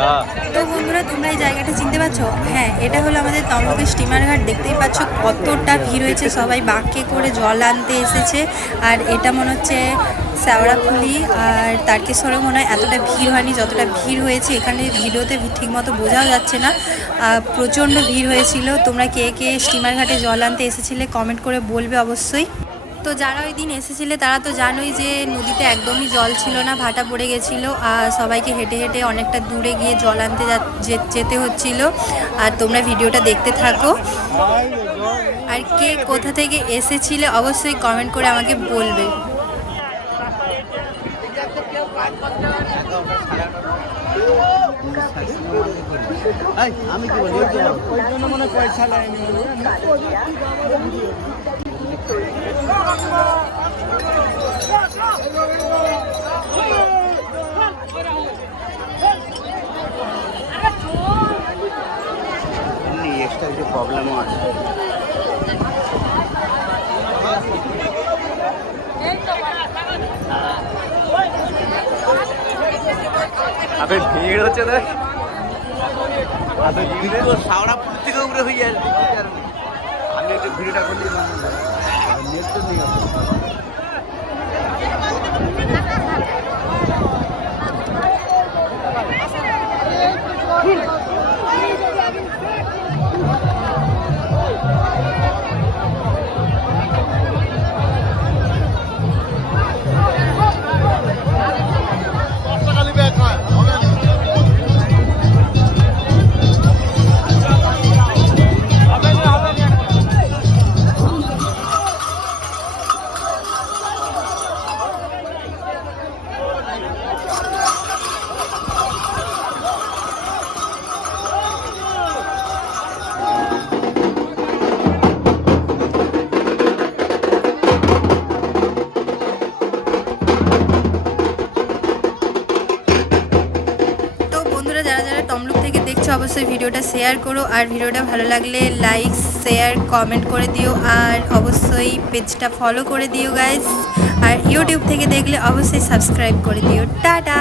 হ্যাঁ। তো বন্ধুরা, তোমরা এই জায়গাটা চিনতে পারছ? হ্যাঁ এটা হলো আমাদের তমলুকের স্টিমার ঘাট দেখতেই পাচ্ছ কতটা ভিড় হয়েছে, সবাই বাঁকে করে জল আনতে এসেছে। আর এটা মনে হচ্ছে শ্যাওড়াফুলি আর তারকেশ্বরে মনে হয় এতটা ভিড় হয়নি, যতটা ভিড় হয়েছে। এখানে ভিডিওতে ঠিকমতো বোঝাও যাচ্ছে না। প্রচণ্ড ভিড় হয়েছিল। তোমরা কে কে স্টিমার ঘাটে জল আনতে এসেছিলে কমেন্ট করে বলবে অবশ্যই। তো যারা ওই দিন এসেছিলে তারা তো জানোই যে নদীতে একদমই জল ছিল না ভাটা পড়ে গেছিল আর সবাইকে হেঁটে হেঁটে অনেকটা দূরে গিয়ে জল আনতে যা- যেতে হচ্ছিল। আর তোমরা ভিডিওটা দেখতে থাকো। আর কে কোথা থেকে এসেছিলে অবশ্যই কমেন্ট করে আমাকে বলবে। আমি কি বলি? ওই জন্য মনে পয়সা লাইনি। কিছু প্রবলেমও আছে। আপনি ভিড় হচ্ছে দেখ। সাওড়া পুর থেকে উপরে হয়ে যায় আমি একটু ভিডিওটা করলি নেট তো নিয়ে বন্ধুরা, যারা যারা তমলুক থেকে দেখছ, অবশ্যই ভিডিওটা শেয়ার করো। আর ভিডিওটা ভালো লাগলে লাইক শেয়ার কমেন্ট করে দিও। আর অবশ্যই পেজটা ফলো করে দিও গাইজ আর ইউটিউব থেকে দেখলে অবশ্যই সাবস্ক্রাইব করে দিও। টাটা!